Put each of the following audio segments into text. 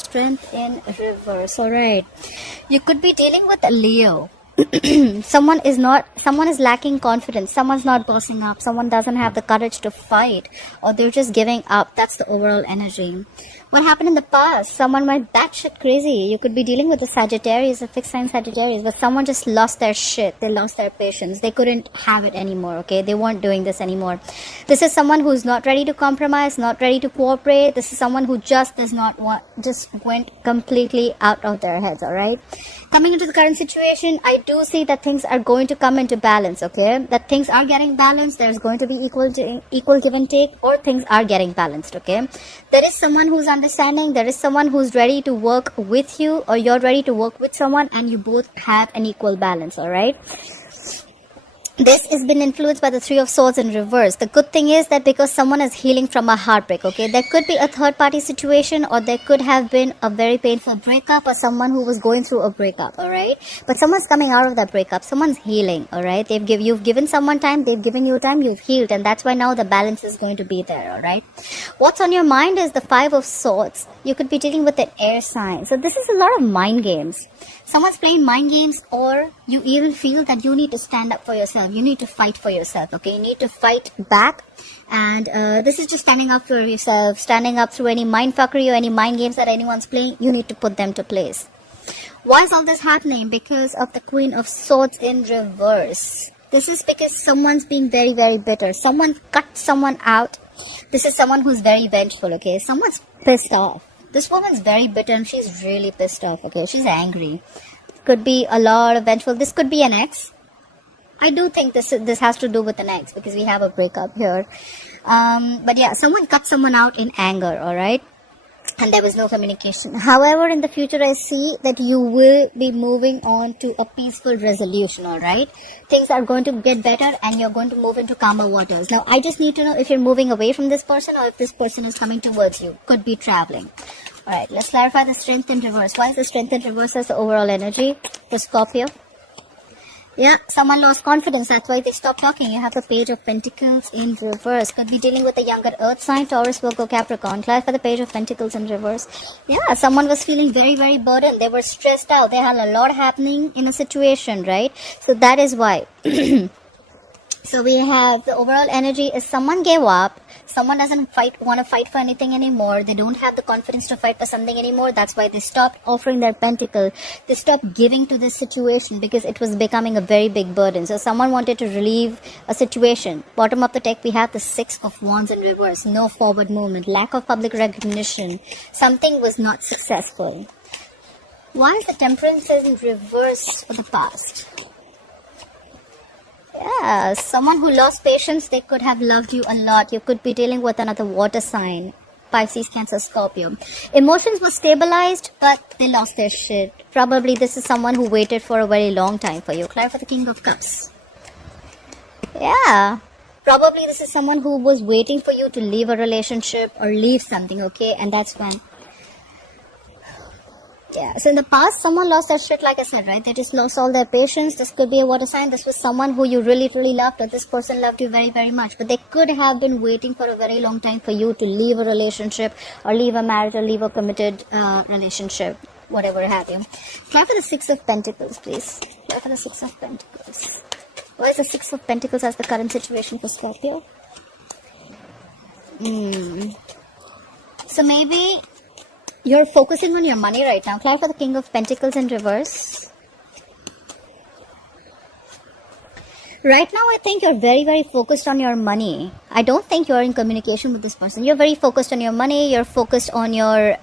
Strength in reverse. All right. You could be dealing with a Leo. Someone is lacking confidence. Someone's not bossing up. Someone doesn't have the courage to fight, or they're just giving up. That's the overall energy. What happened in the past? Someone went batshit crazy. You could be dealing with a Sagittarius, a fixed sign Sagittarius, but someone just lost their shit. They lost their patience. They couldn't have it anymore, okay? They weren't doing this anymore. This is someone who's not ready to compromise, not ready to cooperate. This is someone who just does not want, just went completely out of their heads, alright? Coming into the current situation, I do see that things are going to come into balance, okay? That things are getting balanced. There's going to be equal give and take, or things are getting balanced, okay? There is someone who's understanding. There is someone who's ready to work with you, or you're ready to work with someone, and you both have an equal balance, all right? This has been influenced by the Three of Swords in reverse. The good thing is that because someone is healing from a heartbreak, okay, there could be a third party situation, or there could have been a very painful breakup, or someone who was going through a breakup, alright? But someone's coming out of that breakup. Someone's healing, alright? You've given someone time, they've given you time, you've healed, and that's why now the balance is going to be there, alright? What's on your mind is the Five of Swords. You could be dealing with an air sign. So this is a lot of mind games. Someone's playing mind games, or you even feel that you need to stand up for yourself. You need to fight for yourself, okay? You need to fight back. And this is just standing up for yourself, standing up through any mind fuckery or any mind games that anyone's playing. You need to put them to place. Why is all this happening? Because of the Queen of Swords in reverse. This is because someone's being very, very bitter. Someone cut someone out. This is someone who's very vengeful, okay? Someone's pissed off. This woman's very bitter and she's really pissed off, okay? She's angry. Could be a lot of vengeful. This could be an ex. I do think this has to do with an ex, because we have a breakup here. But yeah, someone cut someone out in anger, alright? And there was no communication. However, in the future, I see that you will be moving on to a peaceful resolution, alright? Things are going to get better and you're going to move into calmer waters. Now, I just need to know if you're moving away from this person or if this person is coming towards you. Could be traveling. Alright, let's clarify the strength in reverse. Why is the strength in reverse as the overall energy for Scorpio? Yeah, someone lost confidence. That's why they stopped talking. You have the Page of Pentacles in reverse. Could be dealing with a younger Earth sign, Taurus, Virgo, Capricorn. Clarify the Page of Pentacles in reverse. Yeah, someone was feeling very, very burdened. They were stressed out. They had a lot happening in a situation, right? So that is why. So we have the overall energy is someone gave up. Someone doesn't want to fight for anything anymore. They don't have the confidence to fight for something anymore. That's why they stopped offering their pentacle. They stopped giving to this situation because it was becoming a very big burden. So someone wanted to relieve a situation. Bottom of the deck, we have the Six of Wands in reverse. No forward movement. Lack of public recognition. Something was not successful. Why is the Temperance in reverse for the past? Yeah, someone who lost patience, they could have loved you a lot. You could be dealing with another water sign. Pisces, Cancer, Scorpio. Emotions were stabilized, but they lost their shit. Probably this is someone who waited for a very long time for you. Clarify the King of Cups. Yeah. Probably this is someone who was waiting for you to leave a relationship or leave something, okay? And that's when... Yeah, so in the past, someone lost their shit, like I said, right? They just lost all their patience. This could be a water sign. This was someone who you really, really loved, or this person loved you very, very much. But they could have been waiting for a very long time for you to leave a relationship, or leave a marriage, or leave a committed relationship, whatever have you. Clarify the Six of Pentacles, please. Clarify the Six of Pentacles. Why is the Six of Pentacles as the current situation for Scorpio? So maybe... you're focusing on your money right now. Clarify the King of Pentacles in reverse. Right now, I think you're very, very focused on your money. I don't think you're in communication with this person. You're very focused on your money. You're focused on your...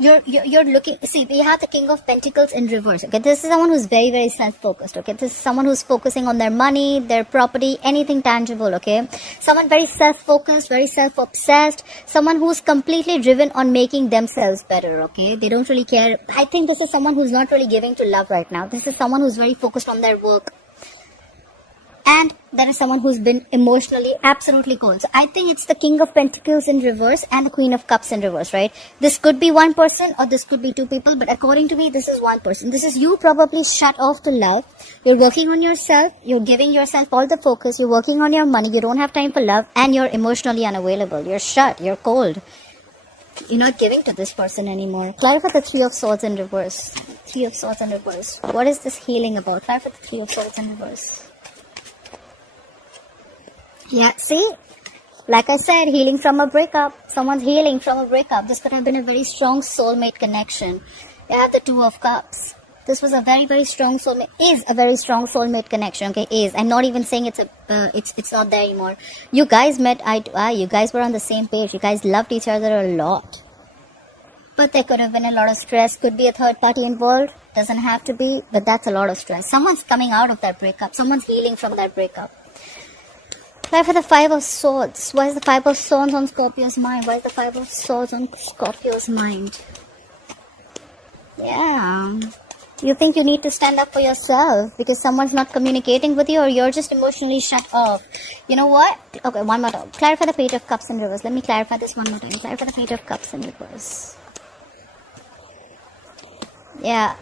You're looking... See, we have the King of Pentacles in reverse. Okay, this is someone who's very, very self-focused. Okay, this is someone who's focusing on their money, their property, anything tangible. Okay, someone very self-focused, very self-obsessed. Someone who's completely driven on making themselves better. Okay, they don't really care. I think this is someone who's not really giving to love right now. This is someone who's very focused on their work. And there is someone who's been emotionally absolutely cold. So I think it's the King of Pentacles in reverse and the Queen of Cups in reverse, right? This could be one person or this could be two people, but according to me, this is one person. This is you probably shut off to love. You're working on yourself. You're giving yourself all the focus. You're working on your money. You don't have time for love and you're emotionally unavailable. You're shut. You're cold. You're not giving to this person anymore. Clarify the Three of Swords in reverse. Three of Swords in reverse. What is this healing about? Clarify the Three of Swords in reverse. Yeah, see? Like I said, healing from a breakup. Someone's healing from a breakup. This could have been a very strong soulmate connection. You have the Two of Cups. This was a very, very strong soulmate. Is a very strong soulmate connection. Okay, is. I'm not even saying it's not there anymore. You guys met eye to eye. You guys were on the same page. You guys loved each other a lot. But there could have been a lot of stress. Could be a third party involved. Doesn't have to be. But that's a lot of stress. Someone's coming out of that breakup. Someone's healing from that breakup. Why for the Five of Swords? Why is the Five of Swords on Scorpio's mind? Why is the Five of Swords on Scorpio's mind? Yeah. You think you need to stand up for yourself because someone's not communicating with you or you're just emotionally shut off. You know what? Okay, one more time. Clarify the Page of Cups in reverse. Let me clarify this one more time. Clarify the Page of Cups in reverse. Yeah.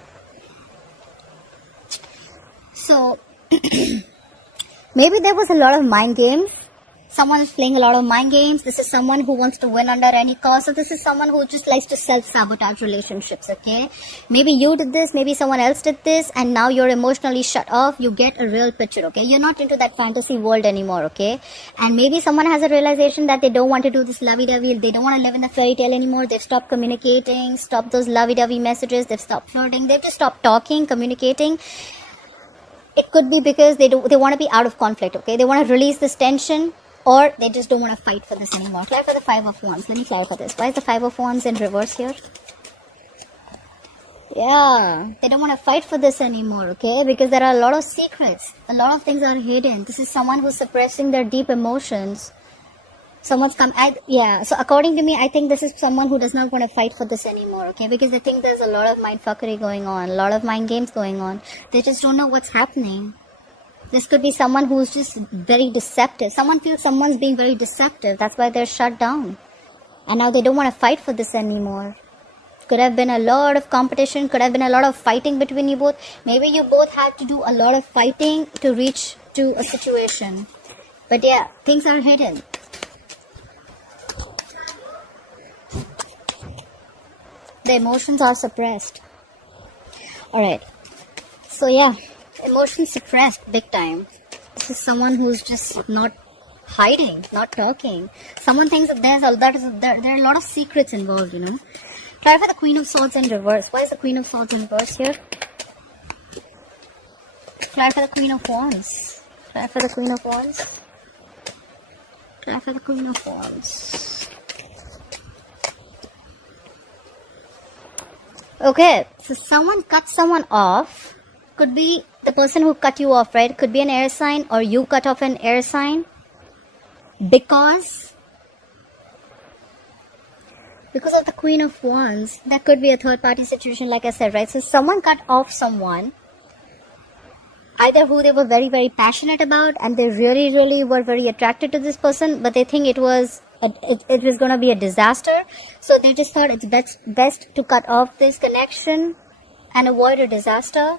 So... maybe there was a lot of mind games. Someone is playing a lot of mind games. This is someone who wants to win under any cost. So this is someone who just likes to self-sabotage relationships, okay? Maybe you did this, maybe someone else did this, and now you're emotionally shut off. You get a real picture, okay? You're not into that fantasy world anymore, okay? And maybe someone has a realization that they don't want to do this lovey-dovey. They don't want to live in the fairy tale anymore. They've stopped communicating, stopped those lovey-dovey messages. They've stopped flirting. They've just stopped talking, communicating. It could be because they want to be out of conflict, okay? They want to release this tension or they just don't want to fight for this anymore. Clarify the Five of Wands. Let me clarify this. Why is the Five of Wands in reverse here? Yeah, they don't want to fight for this anymore, okay? Because there are a lot of secrets. A lot of things are hidden. This is someone who's suppressing their deep emotions. Someone's come, so according to me, I think this is someone who does not want to fight for this anymore, okay? Because they think there's a lot of mind fuckery going on, a lot of mind games going on. They just don't know what's happening. This could be someone who's just very deceptive. Someone feels someone's being very deceptive. That's why they're shut down. And now they don't want to fight for this anymore. Could have been a lot of competition, could have been a lot of fighting between you both. Maybe you both had to do a lot of fighting to reach to a situation. But yeah, things are hidden. The emotions are suppressed. Alright. So yeah, emotions suppressed big time. This is someone who's just not hiding, not talking. Someone thinks that there are a lot of secrets involved, you know. Try for the Queen of Swords in reverse. Why is the Queen of Swords in reverse here? Try for the Queen of Wands. Try for the Queen of Wands. Try for the Queen of Wands. Okay, so someone cut someone off. Could be the person who cut you off, right? Could be an air sign or you cut off an air sign. Because of the Queen of Wands, that could be a third party situation, like I said, right? So someone cut off someone, either who they were very, very passionate about and they really, really were very attracted to this person, but they think it was going to be a disaster. So they just thought it's best to cut off this connection and avoid a disaster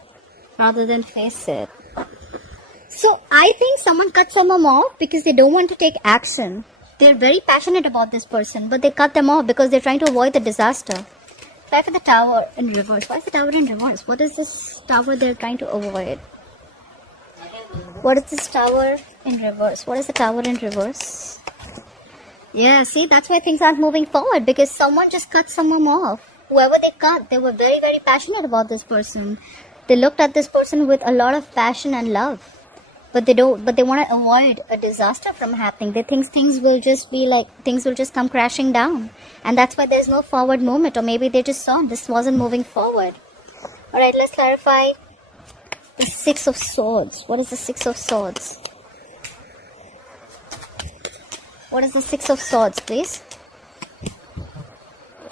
rather than face it. So I think someone cut someone off because they don't want to take action. They're very passionate about this person, but they cut them off because they're trying to avoid the disaster. Try for the Tower in reverse. Why is the Tower in reverse? What is this Tower they're trying to avoid? What is this Tower in reverse? What is the Tower in reverse? Yeah, see, that's why things aren't moving forward, because someone just cut someone off. Whoever they cut, they were very, very passionate about this person. They looked at this person with a lot of passion and love. But they want to avoid a disaster from happening. They think things will just come crashing down. And that's why there's no forward movement. Or maybe they just saw this wasn't moving forward. Alright, let's clarify the Six of Swords. What is the Six of Swords? What is the Six of Swords, please?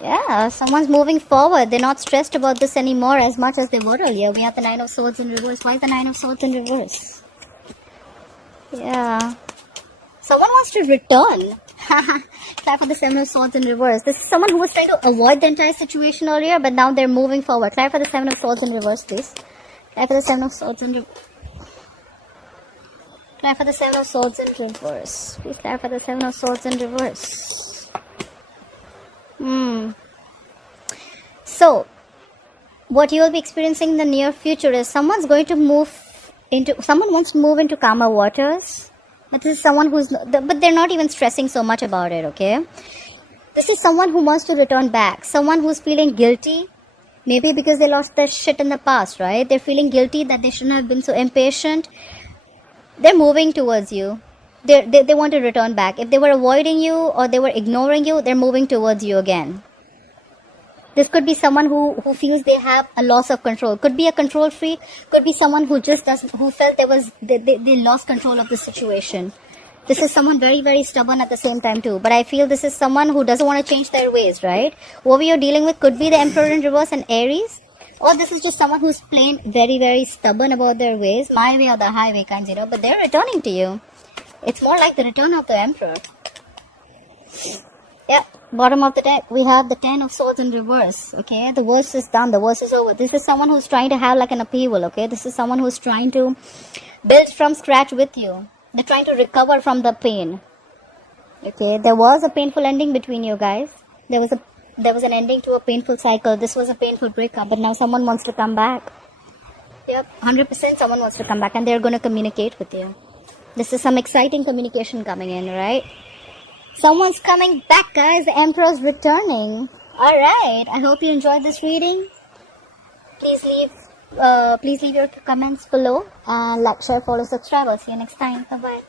Yeah, someone's moving forward. They're not stressed about this anymore as much as they were earlier. We have the Nine of Swords in reverse. Why is the Nine of Swords in reverse? Yeah. Someone wants to return. Clap for the Seven of Swords in reverse. This is someone who was trying to avoid the entire situation earlier, but now they're moving forward. Clap for the Seven of Swords in reverse, please. Clap for the Seven of Swords in reverse. Clap for the Seven of Swords in reverse. Please clap for the Seven of Swords in reverse. So, what you will be experiencing in the near future is someone wants to move into calmer waters. But this is someone but they're not even stressing so much about it, okay? This is someone who wants to return back. Someone who's feeling guilty. Maybe because they lost their shit in the past, right? They're feeling guilty that they shouldn't have been so impatient. They're moving towards you. They want to return back. If they were avoiding you or they were ignoring you, they're moving towards you again. This could be someone who feels they have a loss of control. Could be a control freak. Could be someone who just who felt they lost control of the situation. This is someone very, very stubborn at the same time too. But I feel this is someone who doesn't want to change their ways, right? Whoever you're dealing with could be the Emperor in reverse and Aries. Or this is just someone who's plain very, very stubborn about their ways. My way or the highway kinds, but they're returning to you. It's more like the return of the Emperor. Yeah, bottom of the deck, we have the Ten of Swords in reverse, okay? The worst is done, the worst is over. This is someone who's trying to have like an upheaval, okay? This is someone who's trying to build from scratch with you. They're trying to recover from the pain, okay? There was a painful ending between you guys. There was an ending to a painful cycle. This was a painful breakup, but now someone wants to come back. Yep, 100% someone wants to come back and they're going to communicate with you. This is some exciting communication coming in, right? Someone's coming back, guys. The Emperor's returning. Alright, I hope you enjoyed this reading. Please leave your comments below. And like, share, follow, subscribe. I'll see you next time. Bye-bye.